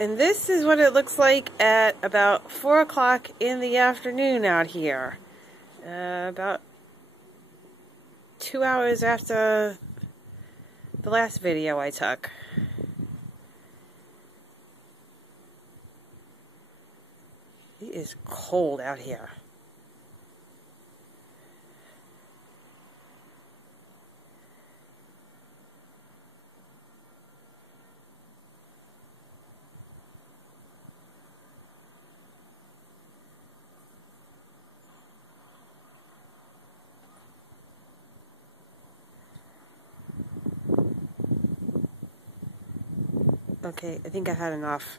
And this is what it looks like at about 4 o'clock in the afternoon out here. About 2 hours after the last video I took. It is cold out here. Okay, I think I had enough.